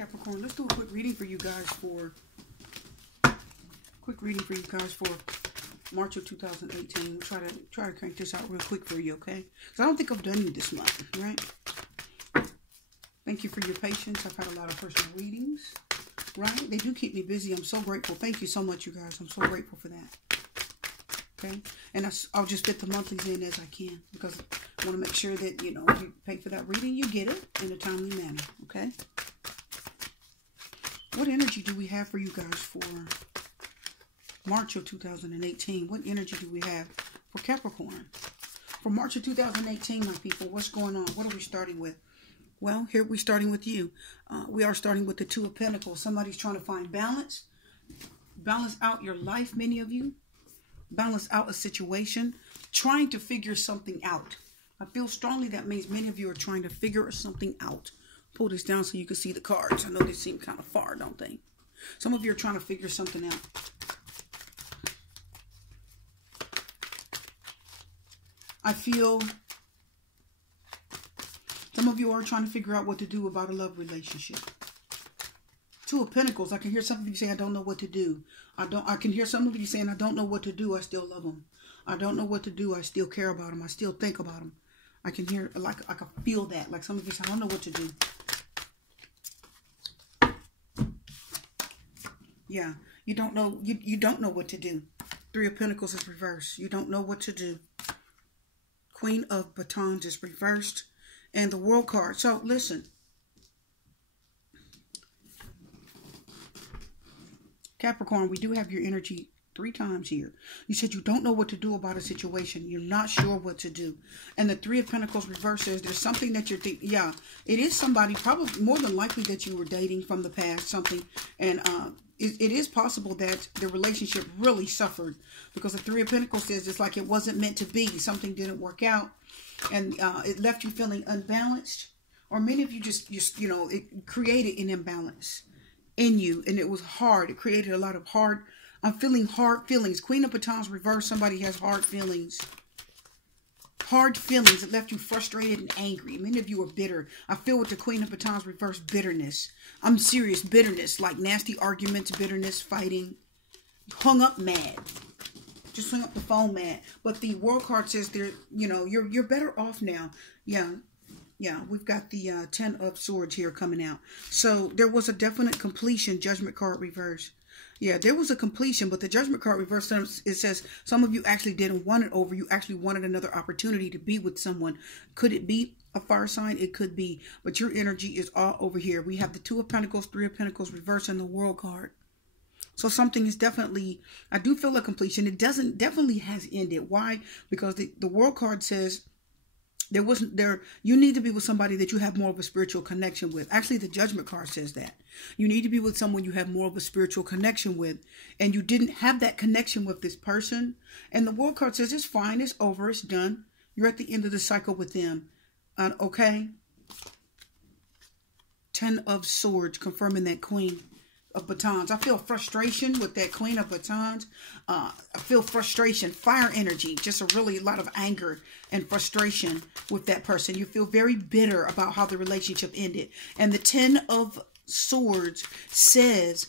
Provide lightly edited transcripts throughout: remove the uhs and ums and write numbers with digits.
Capricorn, let's do a quick reading for you guys for March of 2018. We'll try to crank this out real quick for you, okay? Because I don't think I've done you this month, right? Thank you for your patience. I've had a lot of personal readings, right? They do keep me busy. I'm so grateful. Thank you so much, you guys. I'm so grateful for that. Okay? And I'll just fit the monthlies in as I can, because I want to make sure that, you know, if you pay for that reading, you get it in a timely manner, okay? What energy do we have for you guys for March of 2018? What energy do we have for Capricorn? For March of 2018, my people, what's going on? What are we starting with? Well, here we're starting with you. We are starting with the Two of Pentacles. Somebody's trying to find balance. Balance out your life, many of you. Balance out a situation. Trying to figure something out. I feel strongly that means many of you are trying to figure something out. Pull this down so you can see the cards. I know they seem kind of far, don't they? Some of you are trying to figure something out. I feel some of you are trying to figure out what to do about a love relationship. Two of Pentacles. I can hear some of you say, I don't know what to do. I can hear some of you saying, I don't know what to do. I still love them. I don't know what to do. I still care about them. I still think about them. I can hear, like, I can feel that. Like some of you say, I don't know what to do. Yeah, you don't know. You don't know what to do. Three of Pentacles is reversed. You don't know what to do. Queen of Batons is reversed. And the World card. So, listen. Capricorn, we do have your energy 3 times here. You said you don't know what to do about a situation. You're not sure what to do. And the Three of Pentacles reverse says there's something that you're thinking. Yeah, it is somebody, probably more than likely, that you were dating from the past, something. And it is possible that the relationship really suffered, because the Three of Pentacles says it's like it wasn't meant to be. Something didn't work out, and it left you feeling unbalanced. Or many of you just you know, it created an imbalance in you, and it was hard. It created a lot of hard. I'm feeling hard feelings. Queen of Batons reversed. Somebody has hard feelings. Hard feelings. It left you frustrated and angry. Many of you are bitter. I feel with the Queen of Batons reversed bitterness. I'm serious bitterness, like nasty arguments, bitterness, fighting. Hung up mad. Just hung up the phone mad. But the World card says there, you know, you're better off now. Yeah. Yeah, we've got the 10 of Swords here coming out. So there was a definite completion. Judgment card reversed. Yeah, there was a completion, but the Judgment card reversed, it says some of you actually didn't want it over. You actually wanted another opportunity to be with someone. Could it be a fire sign? It could be, but your energy is all over here. We have the Two of Pentacles, Three of Pentacles reversed, and the World card. So something is definitely, I do feel a completion. It definitely has ended. Why? Because the World card says you need to be with somebody that you have more of a spiritual connection with. Actually, the Judgment card says that. You need to be with someone you have more of a spiritual connection with. And you didn't have that connection with this person. And the World card says it's fine, it's over, it's done. You're at the end of the cycle with them. Okay? 10 of Swords, confirming that Queen of Batons. I feel frustration with that Queen of Batons. I feel frustration, fire energy, just a lot of anger and frustration with that person. You feel very bitter about how the relationship ended. And the 10 of Swords says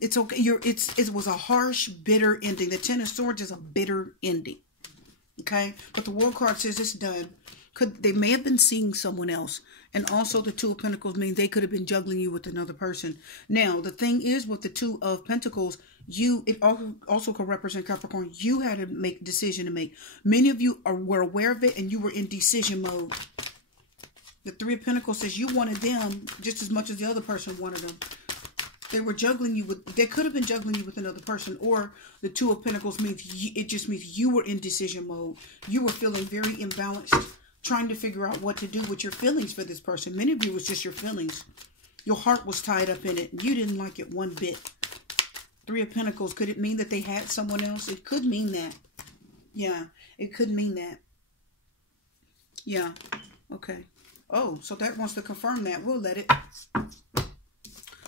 it's okay. It was a harsh, bitter ending. The 10 of Swords is a bitter ending. Okay, but the World card says it's done. They may have been seeing someone else. And also the Two of Pentacles means they could have been juggling you with another person. Now, the thing is with the Two of Pentacles, it also could represent Capricorn. You had to make a decision to make. Many of you were aware of it and you were in decision mode. The Three of Pentacles says you wanted them just as much as the other person wanted them. They were juggling you with, they could have been juggling you with another person. Or the Two of Pentacles means, it just means you were in decision mode. You were feeling very imbalanced, trying to figure out what to do with your feelings for this person. Many of you was just your feelings. Your heart was tied up in it. And you didn't like it one bit. Three of Pentacles. Could it mean that they had someone else? It could mean that. Yeah, it could mean that. Yeah. Okay. Oh, so that wants to confirm that. We'll let it.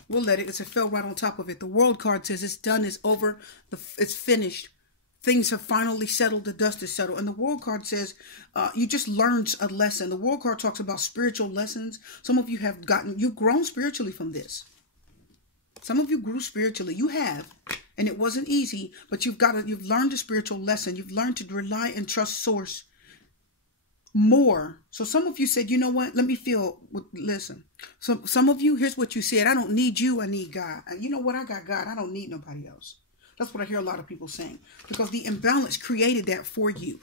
We'll let it. It fell right on top of it. The World card says it's done. It's over. It's finished. things have finally settled, the dust is settled. And the World card says you just learned a lesson. The World card talks about spiritual lessons. Some of you you've grown spiritually from this. Some of you grew spiritually. You have. And it wasn't easy, but you've learned a spiritual lesson. You've learned to rely and trust source more. So some of you said, you know what? Listen. So some of you, here's what you said. I don't need you. I need God. And you know what? I got God. I don't need nobody else. That's what I hear a lot of people saying. Because the imbalance created that for you.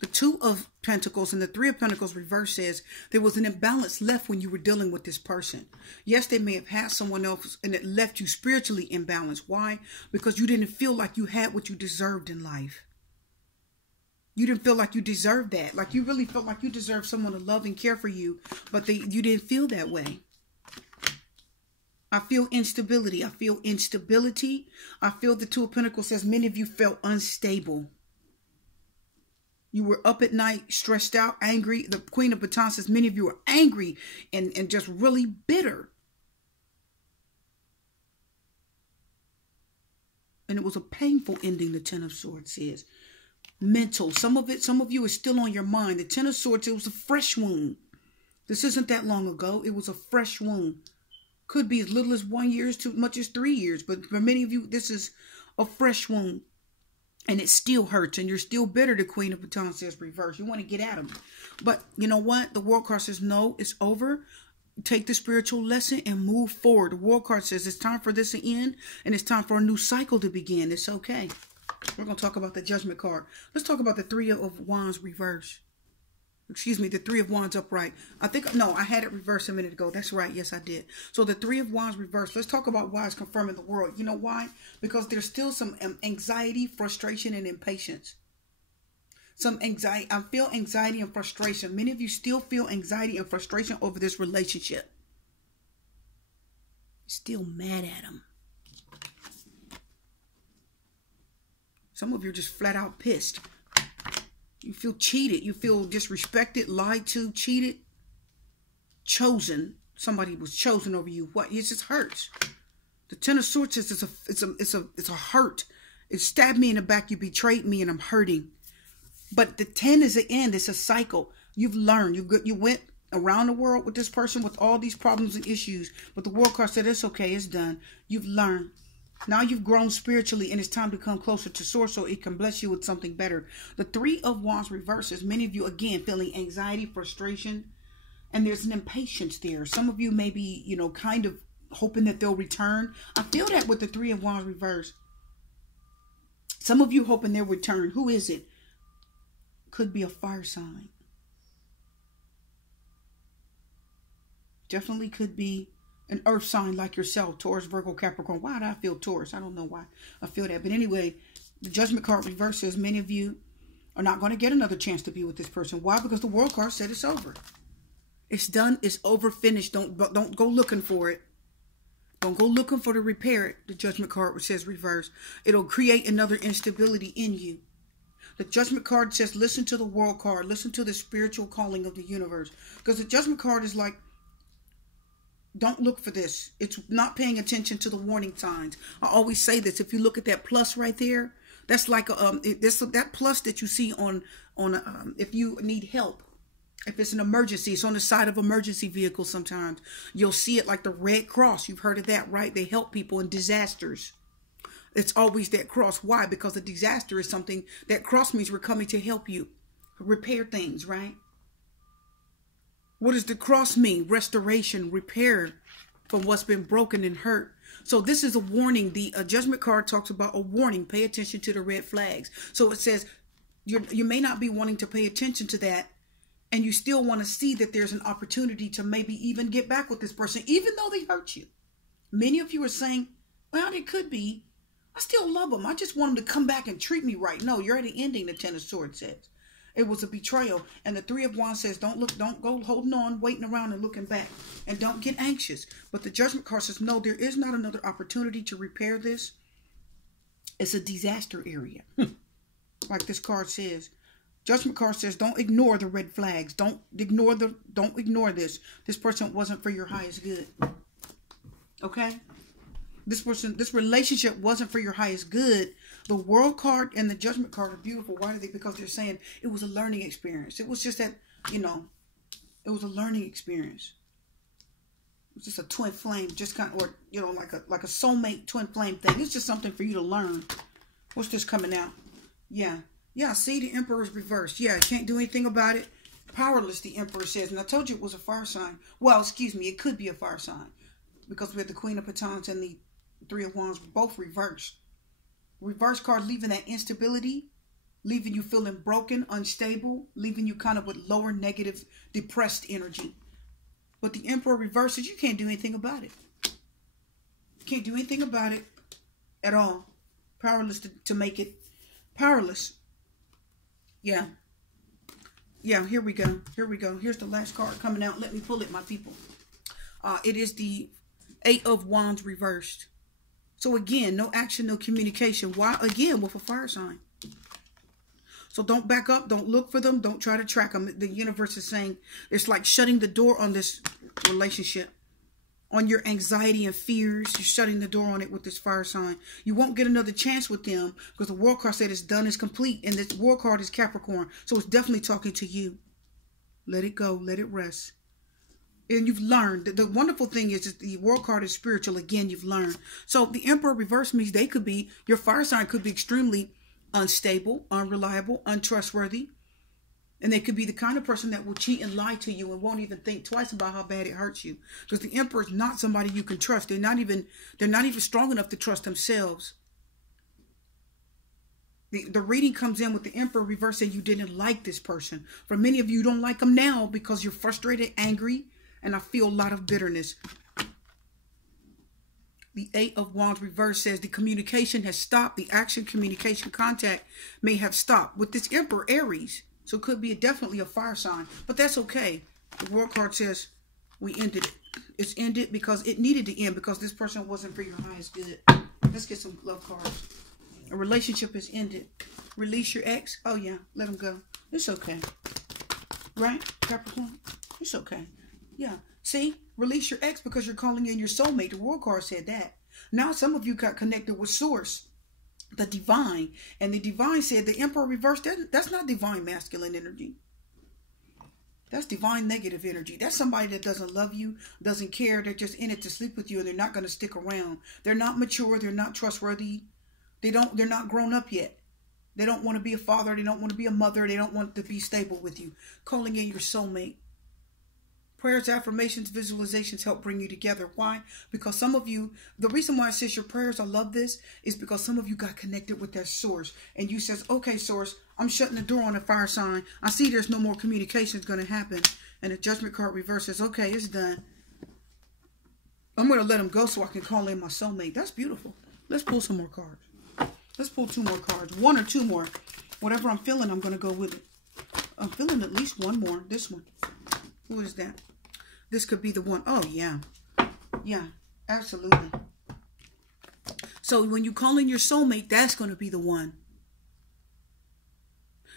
The Two of Pentacles and the Three of Pentacles reverse says there was an imbalance left when you were dealing with this person. Yes, they may have had someone else and it left you spiritually imbalanced. Why? Because you didn't feel like you had what you deserved in life. You didn't feel like you deserved that. Like you really felt like you deserved someone to love and care for you, but you didn't feel that way. I feel instability. I feel instability. I feel the Two of Pentacles says many of you felt unstable. You were up at night, stressed out, angry. The Queen of Batons says many of you are angry and just really bitter. And it was a painful ending, the Ten of Swords says. Mental. Some of you is still on your mind. The Ten of Swords, it was a fresh wound. This isn't that long ago. It was a fresh wound. Could be as little as 1 year, as much as 3 years. But for many of you, this is a fresh wound. And it still hurts. And you're still bitter, the Queen of Batons says reverse. You want to get at them. But you know what? The World card says, no, it's over. Take the spiritual lesson and move forward. The World card says it's time for this to end. And it's time for a new cycle to begin. It's okay. We're going to talk about the Judgment card. Let's talk about the Three of Wands reverse. Excuse me, the Three of Wands upright. I had it reversed a minute ago. That's right. Yes, I did. So the Three of Wands reversed. Let's talk about why it's confirming the world. You know why? Because there's still some anxiety, frustration, and impatience. Some anxiety. I feel anxiety and frustration. Many of you still feel anxiety and frustration over this relationship. Still mad at him. Some of you are just flat out pissed. You feel cheated. You feel disrespected, lied to, cheated, chosen. Somebody was chosen over you. What? It just hurts. The Ten of Swords says it's a hurt. It stabbed me in the back. You betrayed me, and I'm hurting. But the 10 is the end. It's a cycle. You've learned. You went around the world with this person with all these problems and issues. But the World card said it's okay. It's done. You've learned. Now you've grown spiritually and it's time to come closer to source so it can bless you with something better. The Three of Wands reverses. Many of you, again, feeling anxiety, frustration, and there's an impatience there. Some of you may be, kind of hoping that they'll return. I feel that with the Three of Wands reverse. Some of you hoping they'll return. Who is it? Could be a fire sign. Definitely could be an earth sign like yourself, Taurus, Virgo, Capricorn. Why do I feel Taurus? I don't know why I feel that. But anyway, the Judgment card reverse says many of you are not going to get another chance to be with this person. Why? Because the World card said it's over. It's done. It's over. Finished. Don't go looking for it. Don't go looking for to repair it. The Judgment card says reverse. It'll create another instability in you. The Judgment card says listen to the World card. Listen to the spiritual calling of the universe. Because the Judgment card is like, don't look for this. It's not paying attention to the warning signs. I always say this. If you look at that plus right there, that's like that plus that you see on if you need help. If it's an emergency, it's on the side of emergency vehicles sometimes. You'll see it like the Red Cross. You've heard of that, right? They help people in disasters. It's always that cross. Why? Because a disaster is something, that cross means we're coming to help you repair things, right? What does the cross mean? Restoration, repair from what's been broken and hurt. So this is a warning. The Judgment card talks about a warning. Pay attention to the red flags. So it says you may not be wanting to pay attention to that, and you still want to see that there's an opportunity to maybe even get back with this person, even though they hurt you. Many of you are saying, well, it could be. I still love them. I just want them to come back and treat me right. No, you're at the ending, the Ten of Swords says. It was a betrayal. And the Three of Wands says, don't go holding on, waiting around and looking back. And don't get anxious. But the Judgment card says, no, there is not another opportunity to repair this. It's a disaster area. Like this card says. Judgment card says, don't ignore the red flags. Don't ignore this. This person wasn't for your highest good. Okay? This relationship wasn't for your highest good. The World card and the Judgment card are beautiful. Why are they? Because they're saying it was a learning experience. It was just that, you know, it was a learning experience. It was just a twin flame, just kind of, or, you know, like a soulmate twin flame thing. It's just something for you to learn. What's this coming out? Yeah. Yeah, see, the Emperor's reversed. Yeah, can't do anything about it. Powerless, the Emperor says. And I told you it was a fire sign. Well, excuse me, it could be a fire sign. Because we had the Queen of Batons and the Three of Wands both reversed. Reverse card leaving that instability, leaving you feeling broken, unstable, leaving you kind of with lower negative, depressed energy. But the Emperor reverses, you can't do anything about it. Can't do anything about it at all. Powerless to make it. Powerless. Yeah. Yeah, here we go. Here we go. Here's the last card coming out. Let me pull it, my people. It is the 8 of Wands reversed. So again, no action, no communication. Why? Again, with a fire sign. So don't back up. Don't look for them. Don't try to track them. The universe is saying it's like shutting the door on this relationship. On your anxiety and fears. You're shutting the door on it with this fire sign. You won't get another chance with them because the World card said it's done, it's complete. And this World card is Capricorn. So it's definitely talking to you. Let it go. Let it rest. And you've learned. The wonderful thing is the World card is spiritual. Again, you've learned. So the Emperor reverse means they could be, your fire sign could be extremely unstable, unreliable, untrustworthy. And they could be the kind of person that will cheat and lie to you and won't even think twice about how bad it hurts you. Because the Emperor is not somebody you can trust. They're not even strong enough to trust themselves. The reading comes in with the Emperor reverse saying you didn't like this person. For many of you, you don't like them now because you're frustrated, angry, and I feel a lot of bitterness. The 8 of Wands reverse says the communication has stopped. The action, communication, contact may have stopped. With this Emperor, Aries. So it could be definitely a fire sign. But that's okay. The World card says we ended it. It's ended because it needed to end because this person wasn't for your highest good. Let's get some love cards. A relationship is ended. Release your ex. Oh, yeah. Let him go. It's okay. Right, Capricorn? It's okay. Yeah. See? Release your ex because you're calling in your soulmate. The World card said that. Now some of you got connected with Source, the divine. And the divine said the Emperor reversed. That's not divine masculine energy. That's divine negative energy. That's somebody that doesn't love you, doesn't care. They're just in it to sleep with you and they're not going to stick around. They're not mature. They're not trustworthy. They're not grown up yet. They don't want to be a father. They don't want to be a mother. They don't want to be stable with you. Calling in your soulmate. Prayers, affirmations, visualizations help bring you together. Why? Because some of you, the reason why it says your prayers, I love this, is because some of you got connected with that source. And you says, okay, source, I'm shutting the door on the fire sign. I see there's no more communication is going to happen. And the Judgment card reverses, okay, it's done. I'm going to let him go so I can call in my soulmate. That's beautiful. Let's pull some more cards. Let's pull 2 more cards. 1 or 2 more. Whatever I'm feeling, I'm going to go with it. I'm feeling at least 1 more. This one. Who is that? This could be the one. Oh, yeah. Yeah, absolutely. So when you call in your soulmate, that's going to be the one.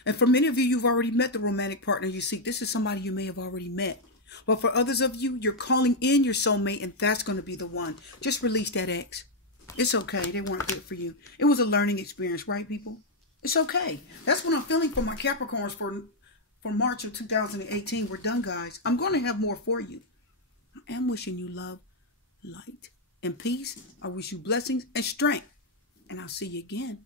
And for many of you, you've already met the romantic partner you seek. This is somebody you may have already met. But for others of you, you're calling in your soulmate, and that's going to be the one. Just release that ex. It's okay. They weren't good for you. It was a learning experience, right, people? It's okay. That's what I'm feeling for my Capricorns for March of 2018. We're done, guys. I'm going to have more for you. I am wishing you love, light, and peace. I wish you blessings and strength. And I'll see you again.